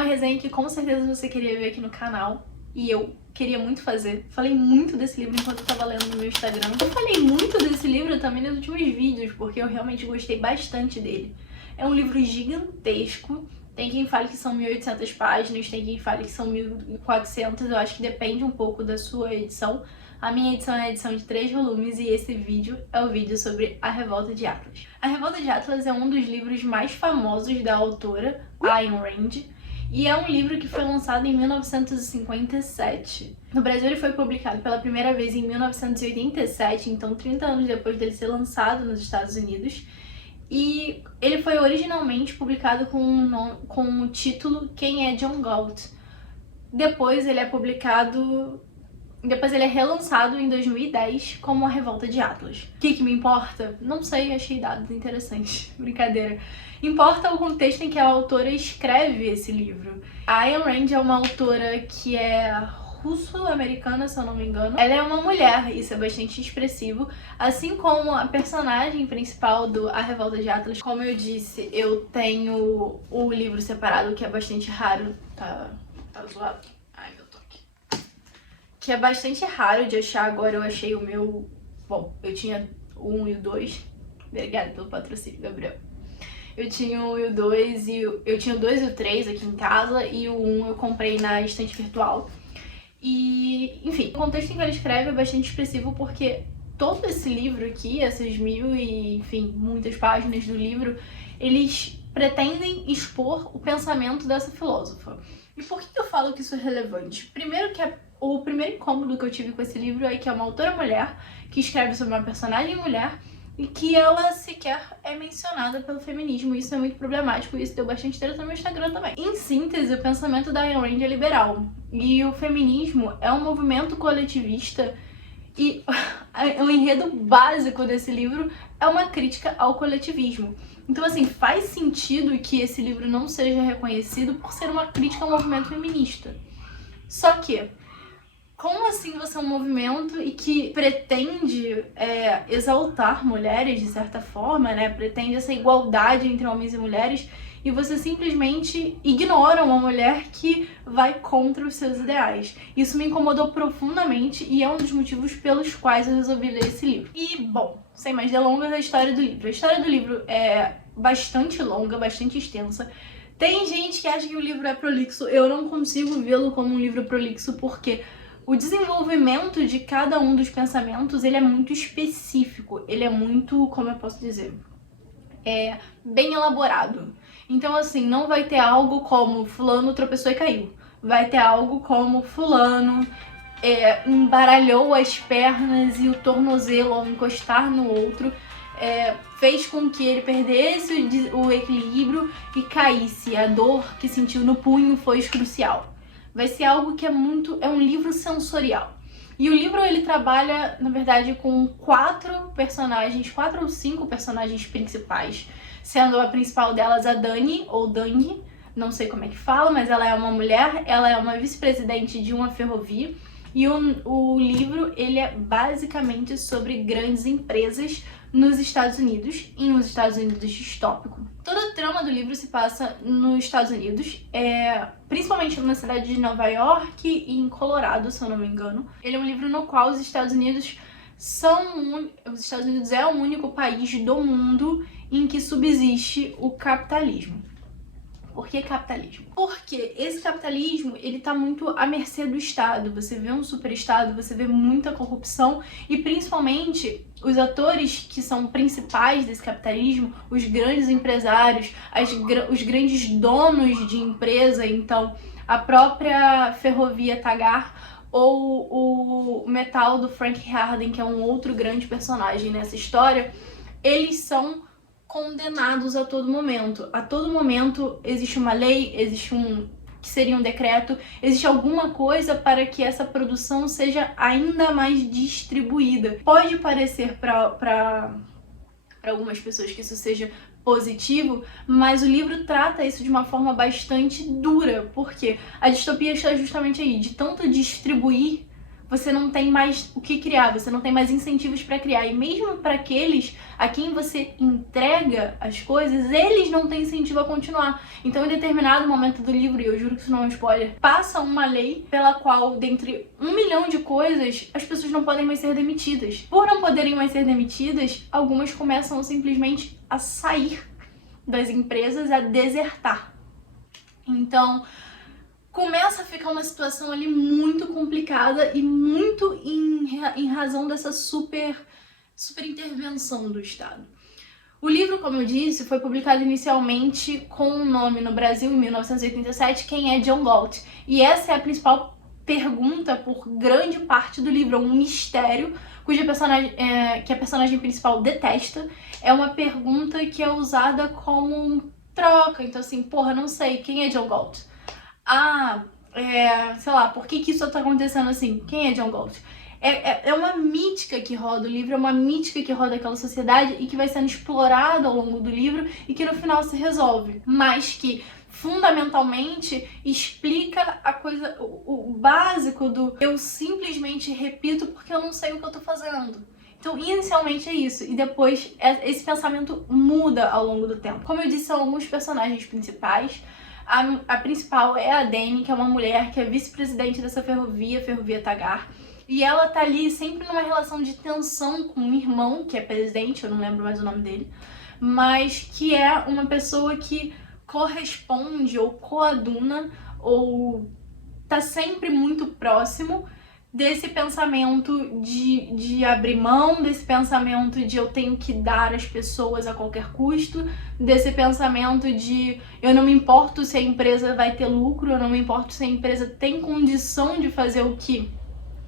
uma resenha que com certeza você queria ver aqui no canal, e eu queria muito fazer. Falei muito desse livro enquanto eu tava lendo no meu Instagram. Eu falei muito desse livro também nos últimos vídeos, porque eu realmente gostei bastante dele. É um livro gigantesco. Tem quem fale que são 1.800 páginas, tem quem fale que são 1.400, eu acho que depende um pouco da sua edição. A minha edição é a edição de 3 volumes e esse vídeo é o vídeo sobre A Revolta de Atlas. A Revolta de Atlas é um dos livros mais famosos da autora, Ayn Rand, e é um livro que foi lançado em 1957. No Brasil ele foi publicado pela primeira vez em 1987, então 30 anos depois dele ser lançado nos Estados Unidos. E ele foi originalmente publicado com o título Quem é John Galt. Depois ele é relançado em 2010 como A Revolta de Atlas. O que me importa? Não sei, achei dados interessantes. Brincadeira. Importa o contexto em que a autora escreve esse livro. A Ayn Rand é uma autora que é russo-americana, se eu não me engano. Ela é uma mulher, isso é bastante expressivo, assim como a personagem principal do A Revolta de Atlas. Como eu disse, eu tenho o livro separado, que é bastante raro. Tá zoado? Ai, meu toque. Que é bastante raro de achar. Agora eu achei o meu... Bom, eu tinha o 1 e o 2. Obrigada pelo patrocínio, Gabriel. Eu tinha o 1 e o 2, eu tinha o 2 e o 3 aqui em casa, e o 1 eu comprei na estante virtual. E, enfim, o contexto em que ela escreve é bastante expressivo porque todo esse livro aqui, essas muitas páginas do livro, eles pretendem expor o pensamento dessa filósofa. E por que eu falo que isso é relevante? Primeiro que o primeiro incômodo que eu tive com esse livro é que é uma autora mulher que escreve sobre uma personagem mulher e que ela sequer é mencionada pelo feminismo. Isso é muito problemático e isso deu bastante treta no meu Instagram também. Em síntese, o pensamento da Ayn Rand é liberal e o feminismo é um movimento coletivista e o enredo básico desse livro é uma crítica ao coletivismo. Então, assim, faz sentido que esse livro não seja reconhecido por ser uma crítica ao movimento feminista. Só que, como assim você é um movimento e que pretende exaltar mulheres de certa forma, né? Pretende essa igualdade entre homens e mulheres, e você simplesmente ignora uma mulher que vai contra os seus ideais. Isso me incomodou profundamente e é um dos motivos pelos quais eu resolvi ler esse livro. E, bom, sem mais delongas, a história do livro. A história do livro é bastante longa, bastante extensa. Tem gente que acha que o livro é prolixo. Eu não consigo vê-lo como um livro prolixo porque o desenvolvimento de cada um dos pensamentos, ele é muito específico, ele é muito, como eu posso dizer, bem elaborado. Então, assim, não vai ter algo como fulano tropeçou e caiu. Vai ter algo como fulano embaralhou as pernas e o tornozelo ao encostar no outro fez com que ele perdesse o equilíbrio e caísse. A dor que sentiu no punho foi crucial. Vai ser algo que é um livro sensorial. E o livro, ele trabalha, na verdade, com 4 ou 5 personagens principais, sendo a principal delas a Dani, ou Dani, não sei como é que fala, mas ela é uma mulher, ela é uma vice-presidente de uma ferrovia, e o livro, ele é basicamente sobre grandes empresas nos Estados Unidos, em um Estados Unidos distópico. Toda a trama do livro se passa nos Estados Unidos, principalmente na cidade de Nova York e em Colorado, se eu não me engano. Ele é um livro no qual os Estados Unidos é o único país do mundo em que subsiste o capitalismo. Por que capitalismo? Porque esse capitalismo, ele tá muito à mercê do Estado. Você vê um superestado, você vê muita corrupção e principalmente os atores que são principais desse capitalismo, os grandes empresários, os grandes donos de empresa, então a própria Ferrovia Tagar ou o Metal do Frank Harden, que é um outro grande personagem nessa história, eles são condenados a todo momento. A todo momento existe uma lei, que seria um decreto, existe alguma coisa para que essa produção seja ainda mais distribuída. Pode parecer para algumas pessoas que isso seja positivo, mas o livro trata isso de uma forma bastante dura, porque a distopia está justamente aí, de tanto distribuir você não tem mais o que criar, você não tem mais incentivos para criar. E mesmo para aqueles a quem você entrega as coisas, eles não têm incentivo a continuar. Então, em determinado momento do livro, e eu juro que isso não é um spoiler, passa uma lei pela qual, dentre 1 milhão de coisas, as pessoas não podem mais ser demitidas. Por não poderem mais ser demitidas, algumas começam simplesmente a sair das empresas, a desertar. Então, começa a ficar uma situação ali muito complicada e muito em razão dessa super intervenção do Estado. O livro, como eu disse, foi publicado inicialmente com o nome no Brasil, em 1987, Quem é John Galt? E essa é a principal pergunta por grande parte do livro, é um mistério que a personagem principal detesta. É uma pergunta que é usada como troca, então assim, porra, não sei, quem é John Galt? Sei lá, por que isso tá acontecendo assim? Quem é John Galt? É uma mítica que roda o livro, é uma mítica que roda aquela sociedade e que vai sendo explorada ao longo do livro e que no final se resolve, mas que fundamentalmente explica a coisa, o básico do eu simplesmente repito porque eu não sei o que eu tô fazendo. Então, inicialmente é isso, e depois esse pensamento muda ao longo do tempo. Como eu disse, são alguns personagens principais. A principal é a Dani, que é uma mulher que é vice-presidente dessa Ferrovia Tagar. E ela tá ali sempre numa relação de tensão com um irmão, que é presidente, eu não lembro mais o nome dele, mas que é uma pessoa que corresponde ou coaduna ou tá sempre muito próximo desse pensamento de abrir mão, desse pensamento de eu tenho que dar às pessoas a qualquer custo, desse pensamento de eu não me importo se a empresa vai ter lucro, eu não me importo se a empresa tem condição de fazer o que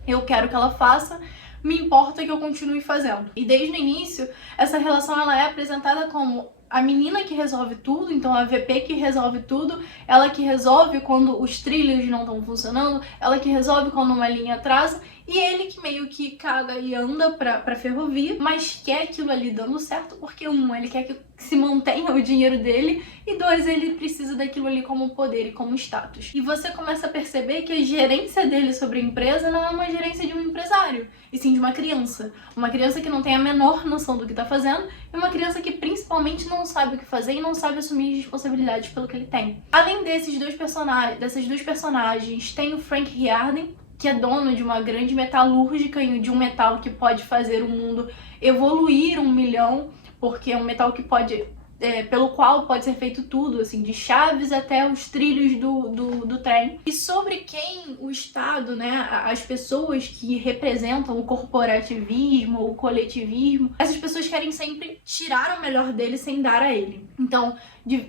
eu quero que ela faça, me importa que eu continue fazendo. E desde o início, essa relação ela é apresentada como a menina que resolve tudo, então a VP que resolve tudo, ela que resolve quando os trilhos não estão funcionando, ela que resolve quando uma linha atrasa, e ele que meio que caga e anda pra ferrovia, mas quer aquilo ali dando certo, porque ele quer que se mantenha o dinheiro dele, e 2, ele precisa daquilo ali como poder e como status. E você começa a perceber que a gerência dele sobre a empresa não é uma gerência de um empresário, e sim de uma criança. Uma criança que não tem a menor noção do que tá fazendo, e uma criança que principalmente não sabe o que fazer e não sabe assumir as responsabilidades pelo que ele tem. Além dessas duas personagens, tem o Frank Riarden, que é dono de uma grande metalúrgica e de um metal que pode fazer o mundo evoluir 1 milhão, porque é um metal que pode, pelo qual pode ser feito tudo, assim, de chaves até os trilhos do trem. E sobre quem o Estado, né, as pessoas que representam o corporativismo, o coletivismo, essas pessoas querem sempre tirar o melhor dele sem dar a ele. Então,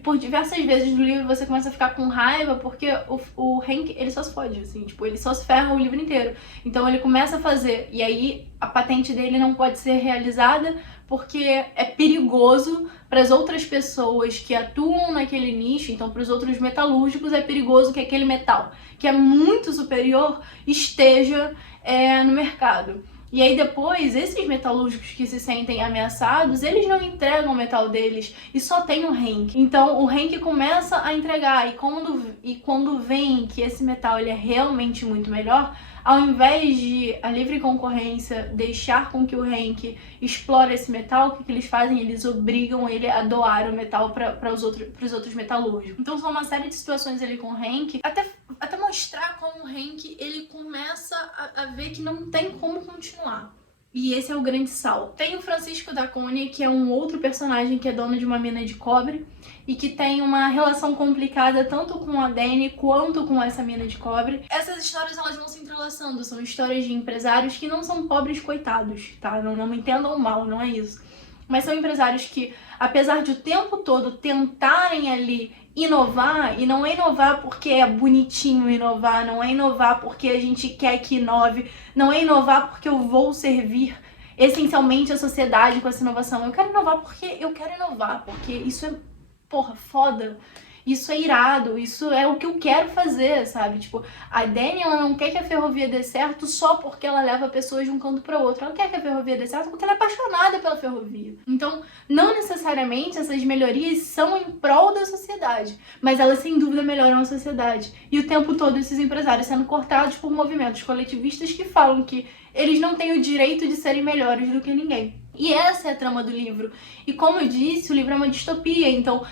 por diversas vezes no livro você começa a ficar com raiva porque o Hank, ele só se fode, assim, tipo, ele só se ferra o livro inteiro. Então ele começa a fazer, e aí a patente dele não pode ser realizada porque é perigoso para as outras pessoas que atuam naquele nicho, então para os outros metalúrgicos é perigoso que aquele metal, que é muito superior, esteja no mercado. E aí depois, esses metalúrgicos que se sentem ameaçados, eles não entregam o metal deles e só tem o Hank. Então o Hank começa a entregar e quando vem que esse metal ele é realmente muito melhor, ao invés de a livre concorrência deixar com que o Hank explore esse metal, o que eles fazem? Eles obrigam ele a doar o metal para os outros metalúrgicos. Então são uma série de situações ali com o Hank, até mostrar como o Hank ele começa a ver que não tem como continuar. E esse é o grande salto. Tem o Francisco da Cunha, que é um outro personagem que é dono de uma mina de cobre e que tem uma relação complicada tanto com a Dani quanto com essa mina de cobre. Essas histórias elas vão se entrelaçando, são histórias de empresários que não são pobres coitados, tá? Não me entendam mal, não é isso. Mas são empresários que, apesar de o tempo todo tentarem ali inovar, e não é inovar porque é bonitinho inovar, não é inovar porque a gente quer que inove, não é inovar porque eu vou servir essencialmente a sociedade com essa inovação. Eu quero inovar porque eu quero inovar, porque isso é, porra, foda. isso é irado, isso é o que eu quero fazer, sabe? Tipo, a Dani, ela não quer que a ferrovia dê certo só porque ela leva pessoas de um canto para outro. Ela quer que a ferrovia dê certo porque ela é apaixonada pela ferrovia. Então, não necessariamente essas melhorias são em prol da sociedade, mas elas sem dúvida melhoram a sociedade. E o tempo todo esses empresários sendo cortados por movimentos coletivistas que falam que eles não têm o direito de serem melhores do que ninguém. E essa é a trama do livro. E como eu disse, o livro é uma distopia, então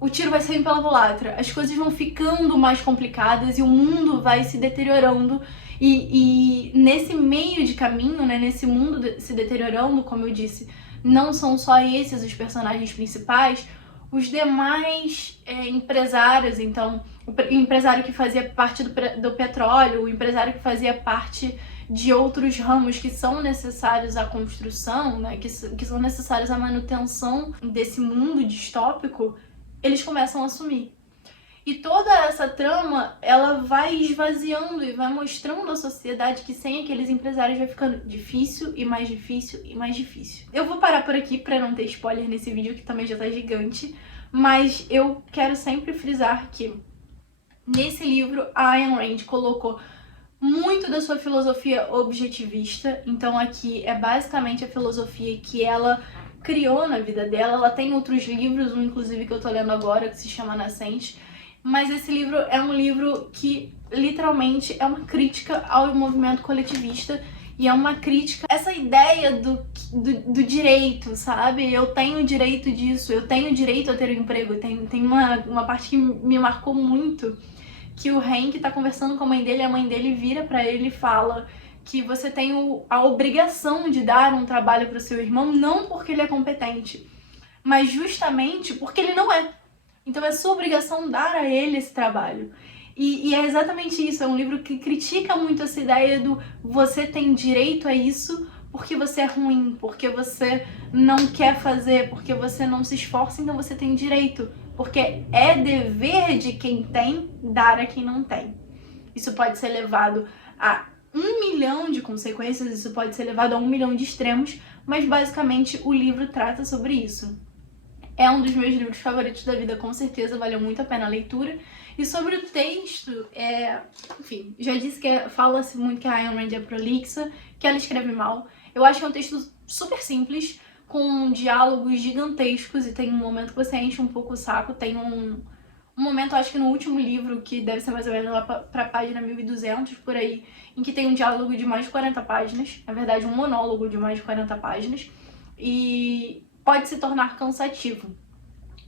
o tiro vai saindo pela culatra, as coisas vão ficando mais complicadas e o mundo vai se deteriorando. E nesse meio de caminho, né, nesse mundo se deteriorando, como eu disse, não são só esses os personagens principais, os demais empresários, então, o empresário que fazia parte do petróleo, o empresário que fazia parte de outros ramos que são necessários à construção, né, que são necessários à manutenção desse mundo distópico, eles começam a assumir. E toda essa trama, ela vai esvaziando e vai mostrando à sociedade que sem aqueles empresários vai ficando difícil e mais difícil e mais difícil. Eu vou parar por aqui pra não ter spoiler nesse vídeo, que também já tá gigante, mas eu quero sempre frisar que nesse livro a Ayn Rand colocou muito da sua filosofia objetivista, então aqui é basicamente a filosofia que ela criou na vida dela. Ela tem outros livros, um inclusive que eu tô lendo agora, que se chama Nascente, mas esse livro é um livro que literalmente é uma crítica ao movimento coletivista e é uma crítica a essa ideia do direito, sabe? Eu tenho direito disso, eu tenho direito a ter um emprego. Tem uma parte que me marcou muito, que o Hank tá conversando com a mãe dele, e a mãe dele vira pra ele e fala que você tem a obrigação de dar um trabalho pro seu irmão, não porque ele é competente, mas justamente porque ele não é. Então é sua obrigação dar a ele esse trabalho. E é exatamente isso, é um livro que critica muito essa ideia do você tem direito a isso porque você é ruim, porque você não quer fazer, porque você não se esforça, então você tem direito. Porque é dever de quem tem dar a quem não tem. Isso pode ser levado a 1 milhão de consequências, isso pode ser levado a 1 milhão de extremos, mas basicamente o livro trata sobre isso. É um dos meus livros favoritos da vida, com certeza, valeu muito a pena a leitura. E sobre o texto, enfim, já disse que fala-se muito que a Ayn Rand é prolixa, que ela escreve mal. Eu acho que é um texto super simples, com diálogos gigantescos, e tem um momento que você enche um pouco o saco. Tem um momento, acho que no último livro, que deve ser mais ou menos lá pra página 1200, por aí, em que tem um diálogo de mais de 40 páginas, na verdade um monólogo de mais de 40 páginas, e pode se tornar cansativo.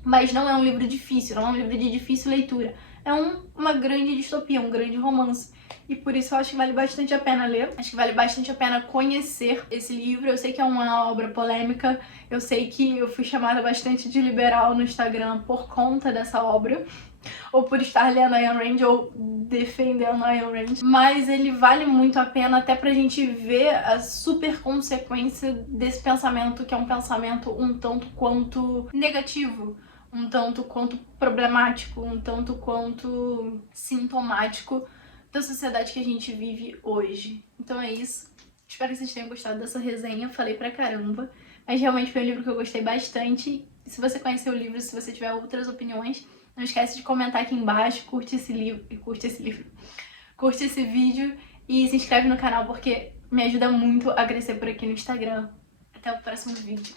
Mas não é um livro difícil, não é um livro de difícil leitura. É uma grande distopia, um grande romance. E por isso eu acho que vale bastante a pena ler. Acho que vale bastante a pena conhecer esse livro. Eu sei que é uma obra polêmica. Eu sei que eu fui chamada bastante de liberal no Instagram por conta dessa obra, ou por estar lendo a Ayn Rand, ou defendendo a Ayn Rand. Mas ele vale muito a pena, até pra gente ver a super consequência desse pensamento, que é um pensamento um tanto quanto negativo, um tanto quanto problemático, um tanto quanto sintomático da sociedade que a gente vive hoje. Então é isso. Espero que vocês tenham gostado dessa resenha. Falei pra caramba, mas realmente foi um livro que eu gostei bastante. E se você conheceu o livro, se você tiver outras opiniões, não esquece de comentar aqui embaixo, curte esse vídeo e se inscreve no canal, porque me ajuda muito a crescer por aqui no Instagram. Até o próximo vídeo.